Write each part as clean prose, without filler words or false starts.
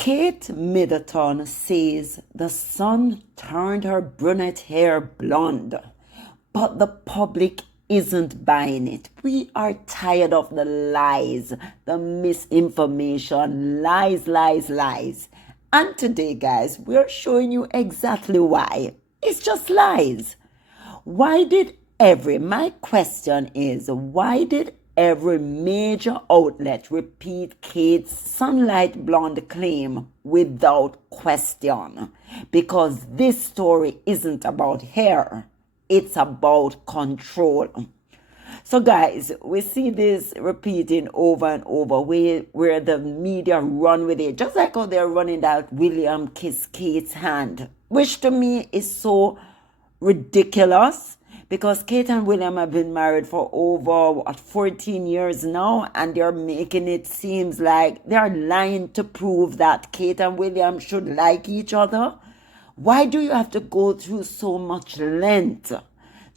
Kate Middleton says the sun turned her brunette hair blonde, but the public isn't buying it. We are tired of the lies, the misinformation, lies, lies, lies. And today, guys, we're showing you exactly why. It's just lies. My question is, why did every major outlet repeat Kate's sunlight blonde claim without question? Because this story isn't about hair, it's about control. So guys, we see this repeating over and over where the media run with it, just like how they're running that William kissed Kate's hand, which to me is so ridiculous. Because Kate and William have been married for over 14 years now, and they're making it seem like they're lying to prove that Kate and William should like each other. Why do you have to go through so much length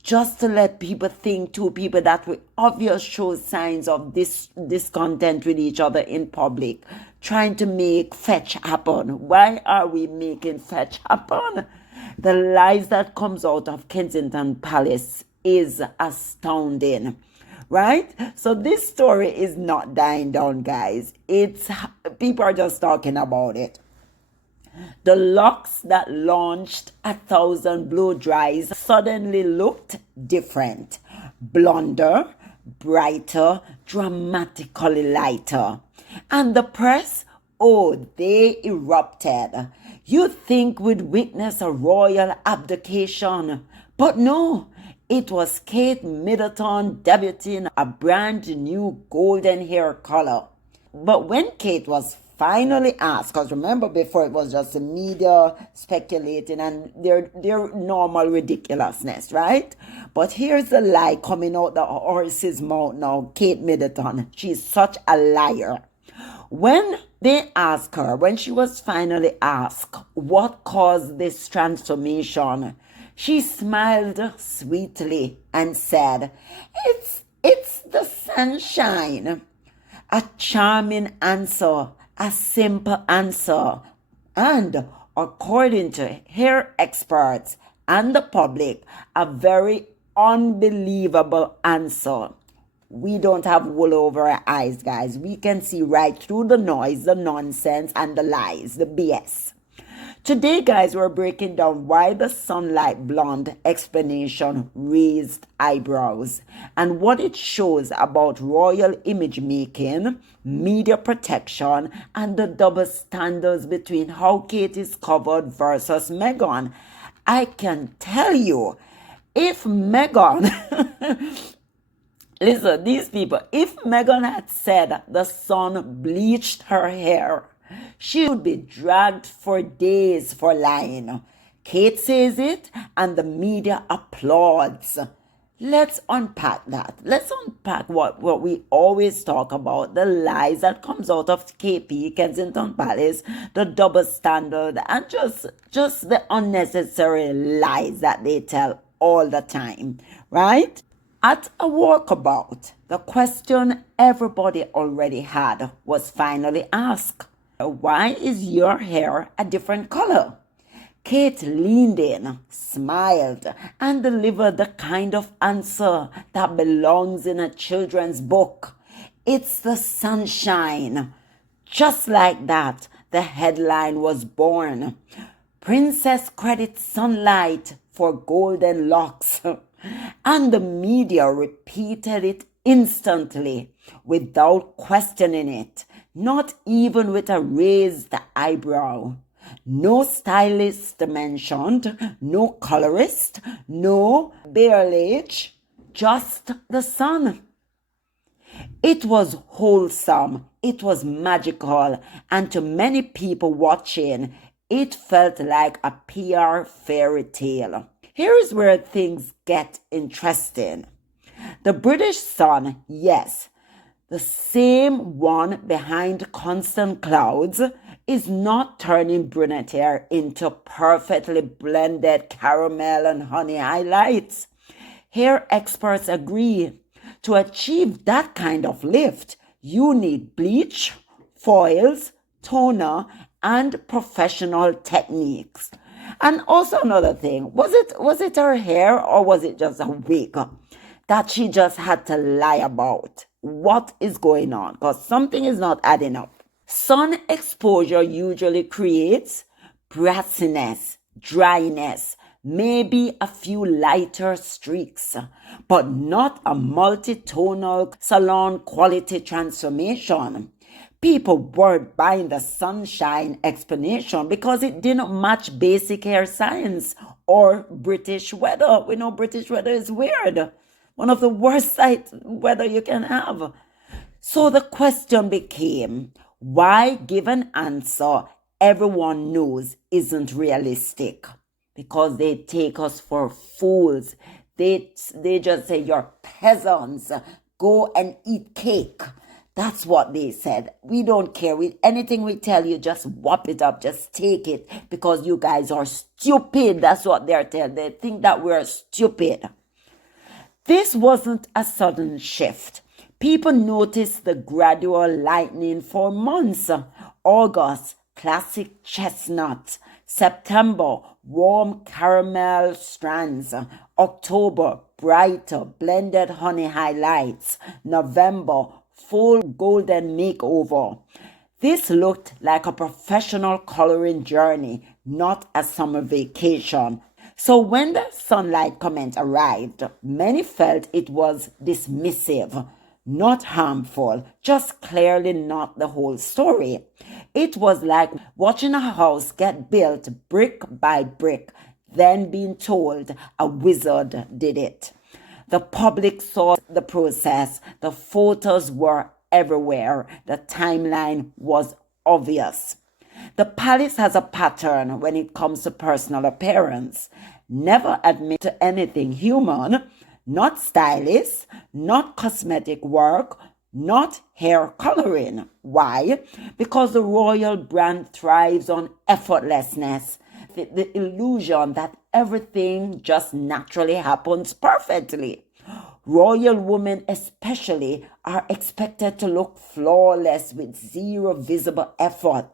just to let people think, two people that will obviously show signs of discontent with each other in public, trying to make fetch happen? Why are we making fetch happen? The lies that comes out of Kensington Palace is astounding, right? So this story is not dying down, guys. People are just talking about it. The locks that launched 1,000 blow dries suddenly looked different, blonder, brighter, dramatically lighter. And the press, oh, they erupted. You'd think we'd witness a royal abdication, but no, it was Kate Middleton debuting a brand new golden hair color. But when Kate was finally asked, because remember before it was just the media speculating and their normal ridiculousness, right? But here's the lie coming out the horse's mouth now. Kate Middleton, she's such a liar. When she was finally asked what caused this transformation, she smiled sweetly and said, It's the sunshine. A charming answer, a simple answer, and according to hair experts and the public, a very unbelievable answer. We don't have wool over our eyes, guys. We can see right through the noise, the nonsense, and the lies, the BS. Today, guys, we're breaking down why the sunlight blonde explanation raised eyebrows and what it shows about royal image making, media protection, and the double standards between how Kate is covered versus Meghan. I can tell you, if Meghan... Listen, these people, if Meghan had said the sun bleached her hair, she would be dragged for days for lying. Kate says it and the media applauds. Let's unpack that. Let's unpack what we always talk about, the lies that comes out of KP, Kensington Palace, the double standard, and just the unnecessary lies that they tell all the time, right? At a walkabout, the question everybody already had was finally asked. Why is your hair a different color? Kate leaned in, smiled, and delivered the kind of answer that belongs in a children's book. It's the sunshine. Just like that, the headline was born. Princess credits sunlight for golden locks. And the media repeated it instantly, without questioning it, not even with a raised eyebrow. No stylist mentioned, no colorist, no bailage, just the sun. It was wholesome, it was magical, and to many people watching, it felt like a PR fairy tale. Here is where things get interesting. The British Sun, yes, the same one behind constant clouds, is not turning brunette hair into perfectly blended caramel and honey highlights. Hair experts agree. To achieve that kind of lift, you need bleach, foils, toner, and professional techniques. And also another thing, was it her hair or was it just a wig that she just had to lie about? What is going on? Because something is not adding up. Sun exposure usually creates brassiness, dryness, maybe a few lighter streaks, but not a multi-tonal salon quality transformation. People weren't buying the sunshine explanation because it didn't match basic hair science or British weather. We know British weather is weird. One of the worst weather you can have. So the question became, why give an answer everyone knows isn't realistic? Because they take us for fools. They just say, you're peasants. Go and eat cake. That's what they said. We don't care. Anything we tell you, just whop it up. Just take it because you guys are stupid. That's what they're telling. They think that we're stupid. This wasn't a sudden shift. People noticed the gradual lightening for months. August, classic chestnut. September, warm caramel strands. October, brighter blended honey highlights. November, full golden makeover. This looked like a professional coloring journey, not a summer vacation. So when the sunlight comment arrived, many felt it was dismissive, not harmful, just clearly not the whole story. It was like watching a house get built brick by brick, then being told a wizard did it. The public saw the process. The photos were everywhere. The timeline was obvious. The palace has a pattern when it comes to personal appearance. Never admit to anything human, not stylists, not cosmetic work, not hair coloring. Why? Because the royal brand thrives on effortlessness, the illusion that everything just naturally happens perfectly. Royal women especially are expected to look flawless with zero visible effort.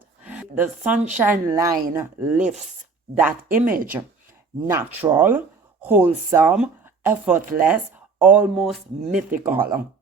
The sunshine line lifts that image. Natural, wholesome, effortless, almost mythical.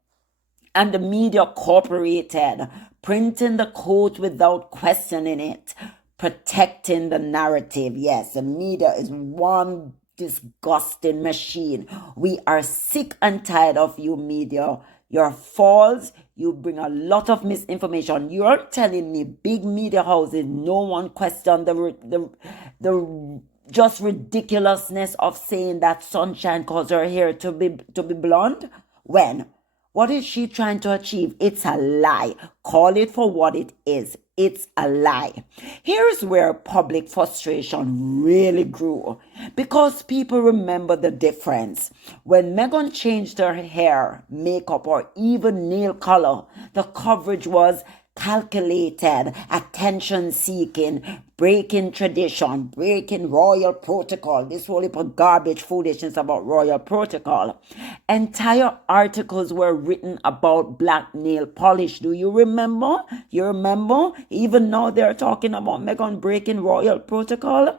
And the media cooperated, printing the quote without questioning it, protecting the narrative. Yes, the media is one disgusting machine. We are sick and tired of you, media. You're false. You bring a lot of misinformation. You're telling me big media houses, no one questioned the just ridiculousness of saying that Sunshine caused her hair to be blonde? When? What is she trying to achieve? It's a lie. Call it for what it is. It's a lie. Here's where public frustration really grew because people remember the difference. When Meghan changed her hair, makeup, or even nail color, the coverage was calculated, attention-seeking, breaking tradition, breaking royal protocol. This whole heap of garbage foolishness about royal protocol. Entire articles were written about black nail polish. Do you remember? You remember? Even now they're talking about Meghan breaking royal protocol.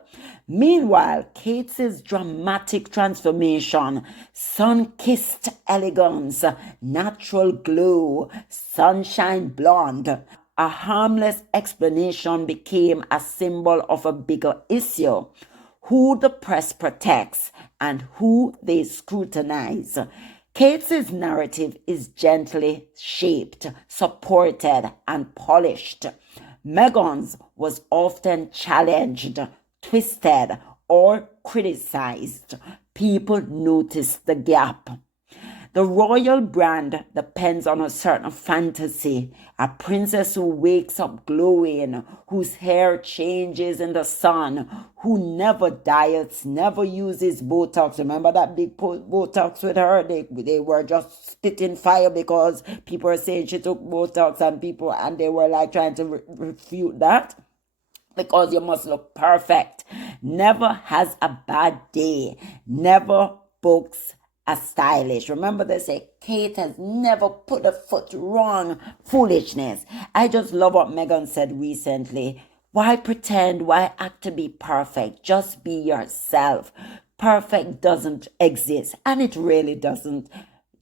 Meanwhile, Kate's dramatic transformation, sun-kissed elegance, natural glow, sunshine blonde, a harmless explanation became a symbol of a bigger issue: who the press protects and who they scrutinize. Kate's narrative is gently shaped, supported, and polished. Meghan's was often challenged, twisted, or criticized. People noticed the gap. The royal brand depends on a certain fantasy, a princess who wakes up glowing, whose hair changes in the sun, who never diets, never uses Botox. Remember that big Botox with her? They were just spitting fire because people were saying she took Botox, and they were like trying to refute that. Because you must look perfect. Never has a bad day. Never books a stylish. Remember they say Kate has never put a foot wrong. Foolishness. I just love what Meghan said recently. Why pretend? Why act to be perfect? Just be yourself. Perfect doesn't exist, and it really doesn't.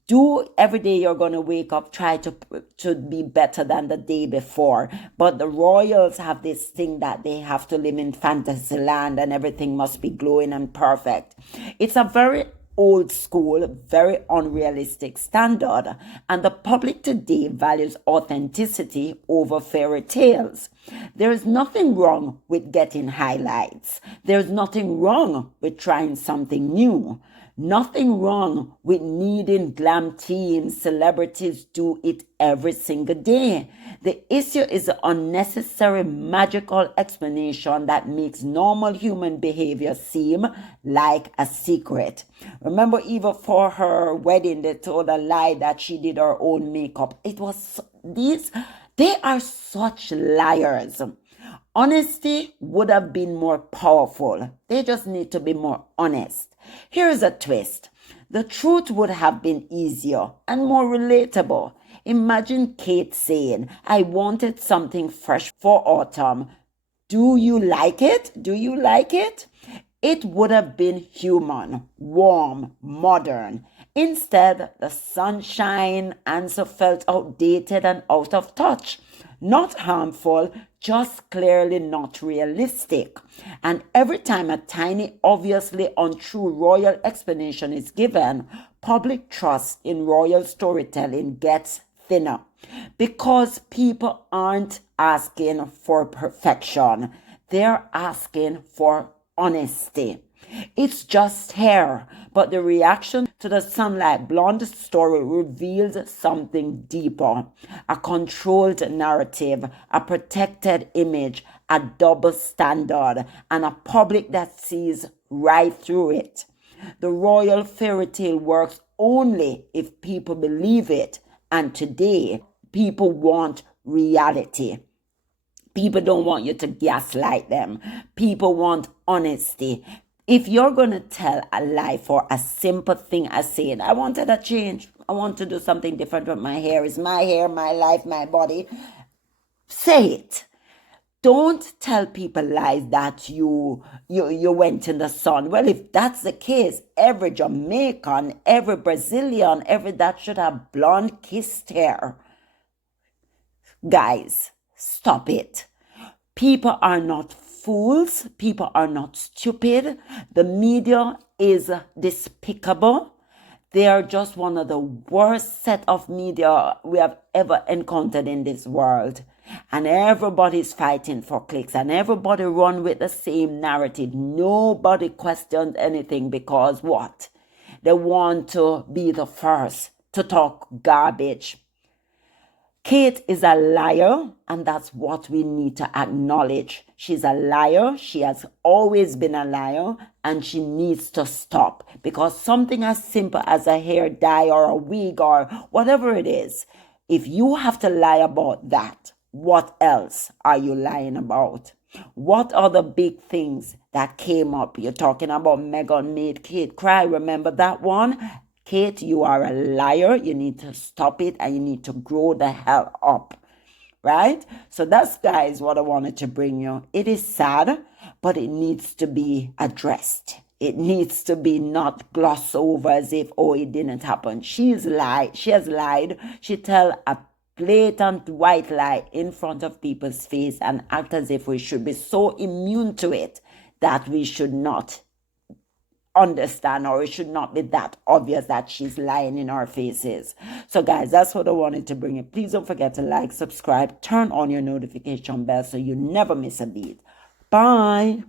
Do every day you're going to wake up, try to be better than the day before. But the royals have this thing that they have to live in fantasy land and everything must be glowing and perfect. It's a very old school, very unrealistic standard, and the public today values authenticity over fairy tales. There is nothing wrong with getting highlights. There's nothing wrong with trying something new. Nothing wrong with needing glam teams. Celebrities do it every single day. The issue is the unnecessary magical explanation that makes normal human behavior seem like a secret. Remember, even for her wedding, they told a lie that she did her own makeup. They are such liars. Honesty would have been more powerful. They just need to be more honest. Here's a twist. The truth would have been easier and more relatable. Imagine Kate saying, I wanted something fresh for autumn. Do you like it? Do you like it? It would have been human, warm, modern. Instead, the sunshine answer felt outdated and out of touch. Not harmful, just clearly not realistic. And every time a tiny, obviously untrue royal explanation is given, public trust in royal storytelling gets thinner. Because people aren't asking for perfection, they're asking for honesty. It's just hair, but the reaction to the Sunlight Blonde story reveals something deeper. A controlled narrative, a protected image, a double standard, and a public that sees right through it. The royal fairy tale works only if people believe it, and today people want reality. People don't want you to gaslight them. People want honesty. If you're going to tell a lie for a simple thing as saying, I wanted a change, I want to do something different with my hair, it's my hair, my life, my body, say it. Don't tell people lies that you went in the sun. Well, if that's the case, every Jamaican, every Brazilian, every that should have blonde kissed hair. Guys, stop it. People are not fools. People are not stupid. The media is despicable. They are just one of the worst set of media we have ever encountered in this world. And everybody's fighting for clicks and everybody run with the same narrative. Nobody questions anything because what? They want to be the first to talk garbage. Kate is a liar, and that's what we need to acknowledge. She's a liar. She has always been a liar, and she needs to stop because something as simple as a hair dye or a wig or whatever it is, if you have to lie about that, what else are you lying about? What are the big things that came up? You're talking about Meghan made Kate cry. Remember that one? Kate, you are a liar. You need to stop it and you need to grow the hell up. Right? So that's, guys, what I wanted to bring you. It is sad, but it needs to be addressed. It needs to be not glossed over as if, oh, it didn't happen. She has lied. She tell a blatant white lie in front of people's face and act as if we should be so immune to it that we should not understand, or it should not be that obvious that she's lying in our faces. So guys, that's what I wanted to bring you. Please don't forget to like, subscribe, turn on your notification bell so you never miss a beat. Bye.